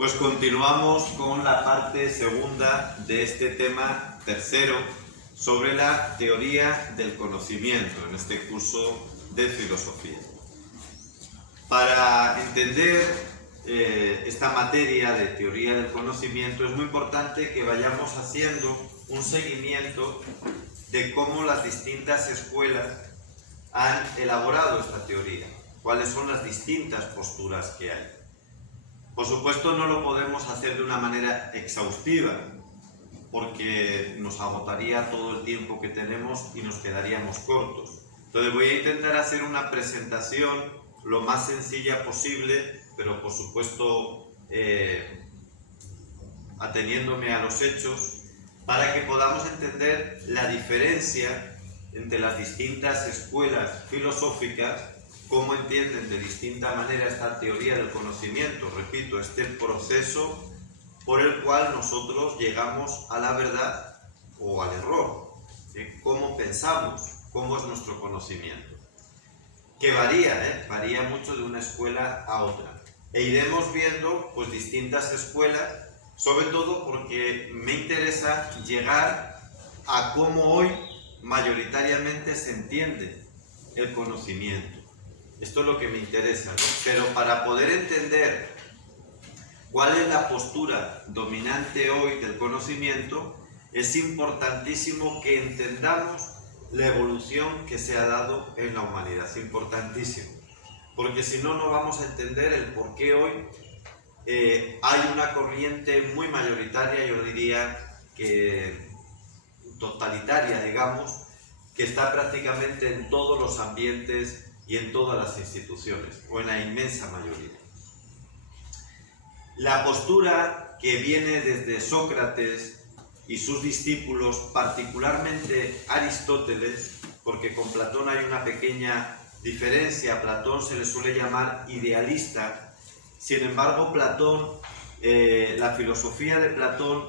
Pues continuamos con la parte segunda de este tema tercero sobre la teoría del conocimiento en este curso de filosofía. Para entender esta materia de teoría del conocimiento es muy importante que vayamos haciendo un seguimiento de cómo las distintas escuelas han elaborado esta teoría, cuáles son las distintas posturas que hay. Por supuesto, no lo podemos hacer de una manera exhaustiva, porque nos agotaría todo el tiempo que tenemos y nos quedaríamos cortos. Entonces voy a intentar hacer una presentación lo más sencilla posible, pero por supuesto ateniéndome a los hechos, para que podamos entender la diferencia entre las distintas escuelas filosóficas, cómo entienden de distinta manera esta teoría del conocimiento, repito, este proceso por el cual nosotros llegamos a la verdad o al error, ¿sí? Cómo pensamos, cómo es nuestro conocimiento, que varía mucho de una escuela a otra, e iremos viendo pues distintas escuelas, sobre todo porque me interesa llegar a cómo hoy mayoritariamente se entiende el conocimiento. Esto es lo que me interesa, ¿no? Pero para poder entender cuál es la postura dominante hoy del conocimiento, es importantísimo que entendamos la evolución que se ha dado en la humanidad. Es importantísimo, porque si no, no vamos a entender el por qué hoy hay una corriente muy mayoritaria, yo diría que totalitaria, digamos, que está prácticamente en todos los ambientes y en todas las instituciones, o en la inmensa mayoría. La postura que viene desde Sócrates y sus discípulos, particularmente Aristóteles, porque con Platón hay una pequeña diferencia. A Platón se le suele llamar idealista. Sin embargo, Platón, la filosofía de Platón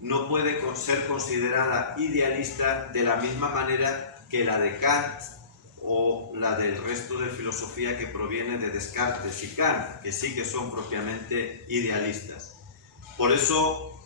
no puede ser considerada idealista de la misma manera que la de Kant o la del resto de filosofía que proviene de Descartes y Kant, que sí que son propiamente idealistas. Por eso,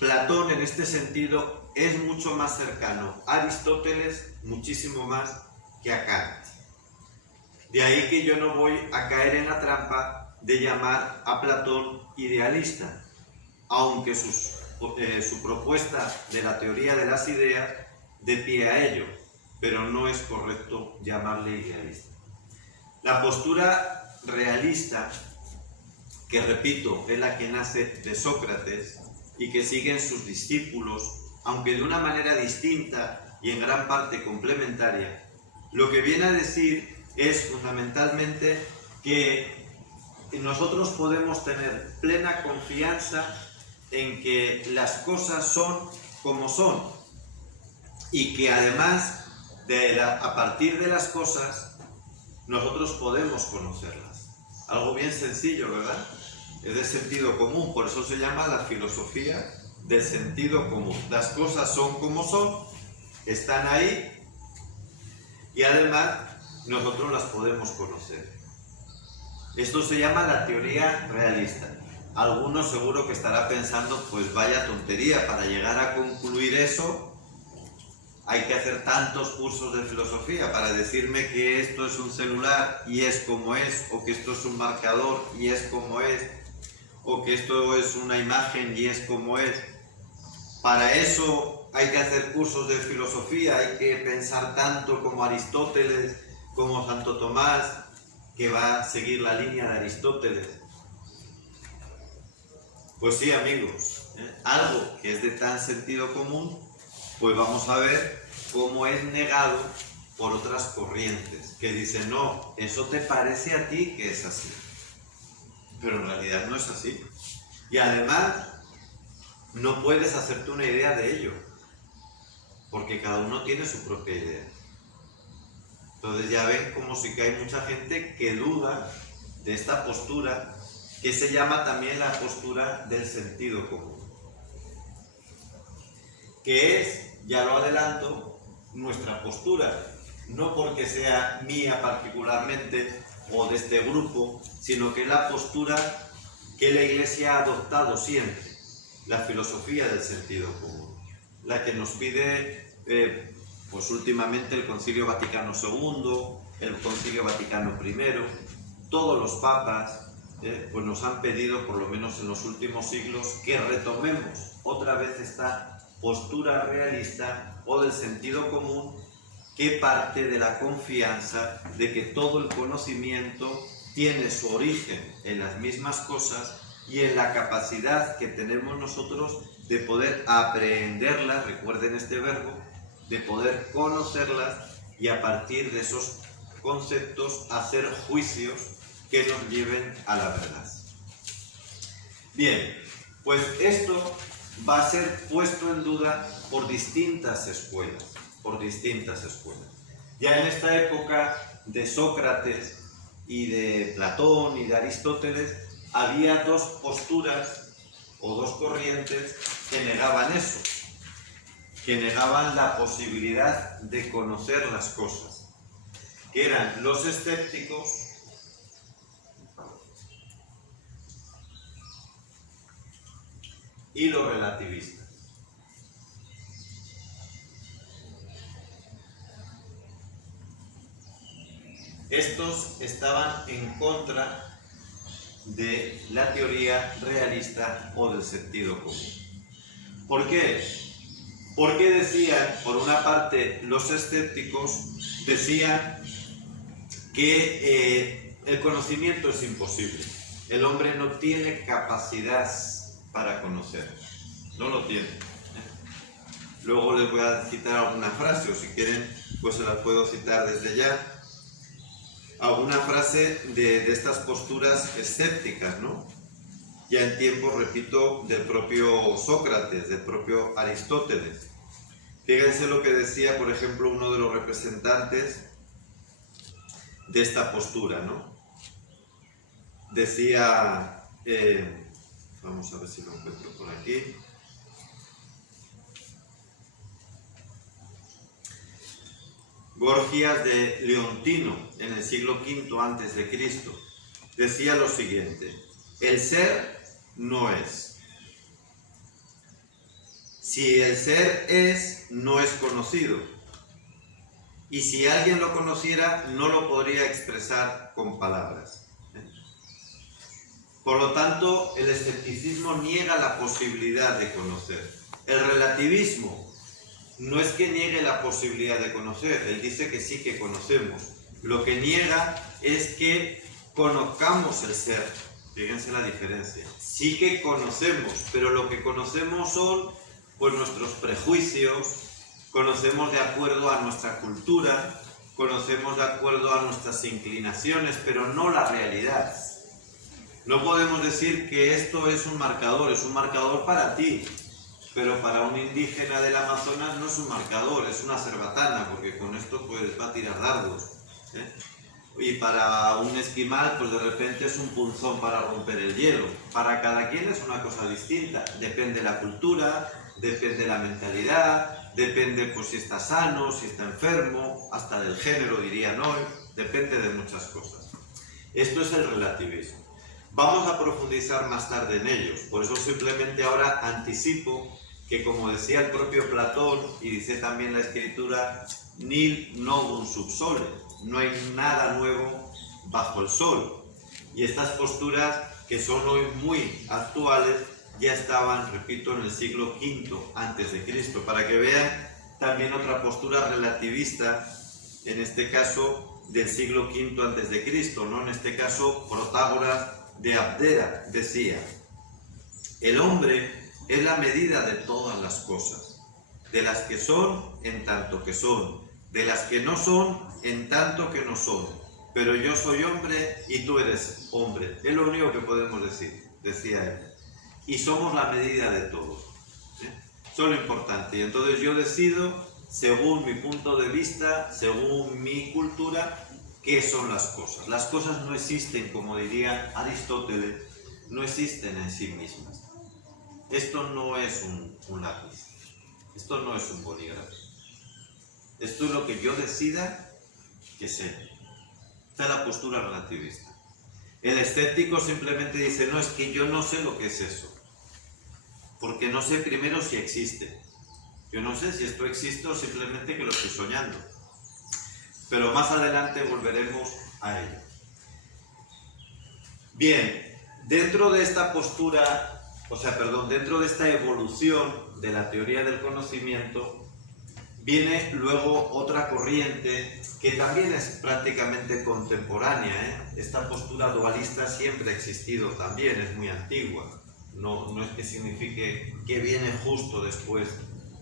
Platón en este sentido es mucho más cercano a Aristóteles, muchísimo más que a Kant. De ahí que yo no voy a caer en la trampa de llamar a Platón idealista, aunque su propuesta de la teoría de las ideas dé pie a ello, pero no es correcto llamarle idealista. La postura realista, que repito, es la que nace de Sócrates y que siguen sus discípulos, aunque de una manera distinta y en gran parte complementaria, lo que viene a decir es fundamentalmente que nosotros podemos tener plena confianza en que las cosas son como son y que además a partir de las cosas nosotros podemos conocerlas. Algo bien sencillo, ¿verdad? Es de sentido común, por eso se llama la filosofía del sentido común. Las cosas son como son, están ahí y además nosotros las podemos conocer. Esto se llama la teoría realista. Algunos seguro que estará pensando, pues vaya tontería, para llegar a concluir eso hay que hacer tantos cursos de filosofía para decirme que esto es un celular y es como es, o que esto es un marcador y es como es, o que esto es una imagen y es como es. Para eso hay que hacer cursos de filosofía, hay que pensar tanto como Aristóteles, como Santo Tomás, que va a seguir la línea de Aristóteles. Pues sí, amigos, algo que es de tan sentido común, pues vamos a ver cómo es negado por otras corrientes, que dicen, no, eso te parece a ti que es así, pero en realidad no es así. Y además, no puedes hacerte una idea de ello, porque cada uno tiene su propia idea. Entonces ya ven como sí que hay mucha gente que duda de esta postura, que se llama también la postura del sentido común, que es, ya lo adelanto, nuestra postura, no porque sea mía particularmente o de este grupo, sino que es la postura que la Iglesia ha adoptado siempre, la filosofía del sentido común, la que nos pide, pues últimamente el Concilio Vaticano II, el Concilio Vaticano I, todos los papas, pues nos han pedido, por lo menos en los últimos siglos, que retomemos otra vez esta postura realista o del sentido común que parte de la confianza de que todo el conocimiento tiene su origen en las mismas cosas y en la capacidad que tenemos nosotros de poder aprehenderlas, recuerden este verbo, de poder conocerlas y a partir de esos conceptos hacer juicios que nos lleven a la verdad. Bien, pues esto va a ser puesto en duda por distintas escuelas, Ya en esta época de Sócrates y de Platón y de Aristóteles había dos posturas o dos corrientes que negaban eso, que negaban la posibilidad de conocer las cosas, que eran los escépticos y los relativistas. Estos estaban en contra de la teoría realista o del sentido común. ¿Por qué? Porque decían, por una parte, los escépticos decían que el conocimiento es imposible. El hombre no tiene capacidad para conocer, no lo tiene. Luego les voy a citar alguna frase, o si quieren, pues se las puedo citar desde ya. Alguna frase de estas posturas escépticas, ¿no? Ya en tiempos, repito, del propio Sócrates, del propio Aristóteles. Fíjense lo que decía, por ejemplo, uno de los representantes de esta postura, ¿no? Decía, vamos a ver si lo encuentro por aquí. Gorgias de Leontino, en el siglo V a.C., decía lo siguiente: el ser no es. Si el ser es, no es conocido. Y si alguien lo conociera, no lo podría expresar con palabras. Por lo tanto, el escepticismo niega la posibilidad de conocer. El relativismo no es que niegue la posibilidad de conocer, él dice que sí que conocemos. Lo que niega es que conozcamos el ser. Fíjense la diferencia. Sí que conocemos, pero lo que conocemos son pues nuestros prejuicios, conocemos de acuerdo a nuestra cultura, conocemos de acuerdo a nuestras inclinaciones, pero no la realidad. No podemos decir que esto es un marcador para ti, pero para un indígena del Amazonas no es un marcador, es una cerbatana, porque con esto pues va a tirar dardos. Y para un esquimal pues de repente es un punzón para romper el hielo. Para cada quien es una cosa distinta, depende de la cultura, depende de la mentalidad, depende pues si está sano, si está enfermo, hasta del género dirían hoy, depende de muchas cosas. Esto es el relativismo. Vamos a profundizar más tarde en ellos, por eso simplemente ahora anticipo que, como decía el propio Platón y dice también la escritura, nil novum sub sole, no hay nada nuevo bajo el sol. Y estas posturas que son hoy muy actuales ya estaban, repito, en el siglo V a.C., para que vean también otra postura relativista, en este caso del siglo V a.C., ¿no? En este caso Protágoras de Abdera decía: el hombre es la medida de todas las cosas, de las que son en tanto que son, de las que no son en tanto que no son, pero yo soy hombre y tú eres hombre. Es lo único que podemos decir, decía él. Y somos la medida de todos. Eso es lo importante. Y entonces yo decido, según mi punto de vista, según mi cultura, qué son las cosas. Las cosas no existen, como diría Aristóteles, no existen en sí mismas. Esto no es un lápiz, esto no es un bolígrafo. Esto es lo que yo decida que sea. Esta es la postura relativista. El escéptico simplemente dice, no, es que yo no sé lo que es eso, porque no sé primero si existe. Yo no sé si esto existe o simplemente que lo estoy soñando. Pero más adelante volveremos a ello. Bien, dentro de esta postura, dentro de esta evolución de la teoría del conocimiento, viene luego otra corriente que también es prácticamente contemporánea, Esta postura dualista siempre ha existido también, es muy antigua. No es que signifique que viene justo después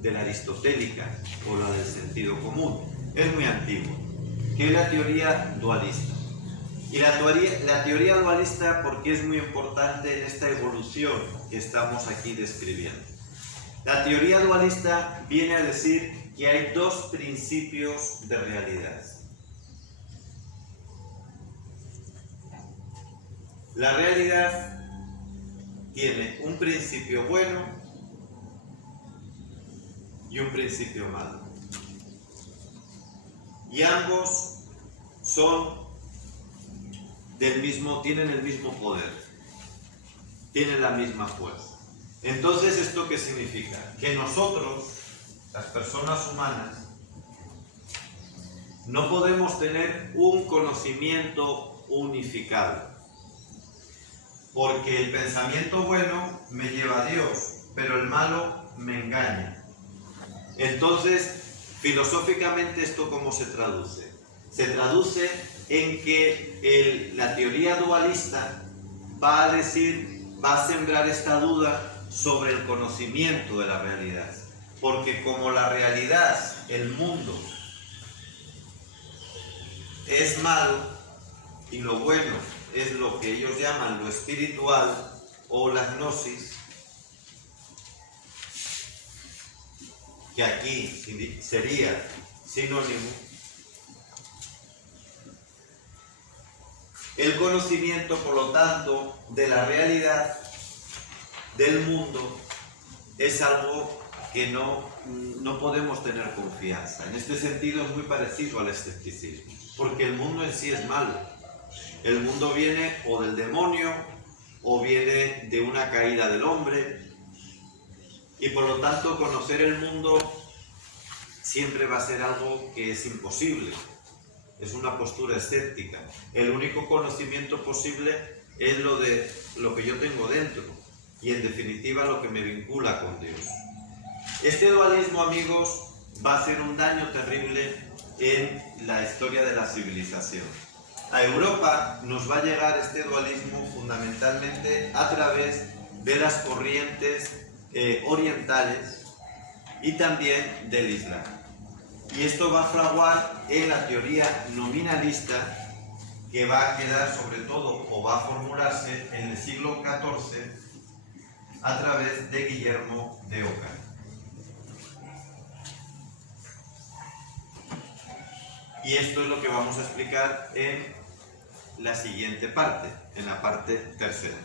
de la aristotélica o la del sentido común. Es muy antigua, que es la teoría dualista. Y la teoría dualista, porque es muy importante en esta evolución que estamos aquí describiendo. La teoría dualista viene a decir que hay dos principios de realidad. La realidad tiene un principio bueno y un principio malo. Y ambos tienen el mismo poder, tienen la misma fuerza. Entonces, ¿esto qué significa? Que nosotros, las personas humanas, no podemos tener un conocimiento unificado. Porque el pensamiento bueno me lleva a Dios, pero el malo me engaña. Entonces, filosóficamente, ¿esto cómo se traduce? Se traduce en que la teoría dualista va a sembrar esta duda sobre el conocimiento de la realidad. Porque como la realidad, el mundo, es malo y lo bueno es lo que ellos llaman lo espiritual o la gnosis, que aquí sería sinónimo, el conocimiento, por lo tanto, de la realidad del mundo es algo que no podemos tener confianza. En este sentido es muy parecido al escepticismo, porque el mundo en sí es malo. El mundo viene o del demonio o viene de una caída del hombre, y por lo tanto conocer el mundo siempre va a ser algo que es imposible. Es una postura escéptica. El único conocimiento posible es lo que yo tengo dentro y en definitiva lo que me vincula con Dios. Este dualismo, amigos, va a hacer un daño terrible en la historia de la civilización. A Europa nos va a llegar este dualismo fundamentalmente a través de las corrientes orientales y también del Islam. Y esto va a fraguar en la teoría nominalista, que va a quedar sobre todo o va a formularse en el siglo XIV a través de Guillermo de Ockham. Y esto es lo que vamos a explicar en la siguiente parte, en la parte tercera.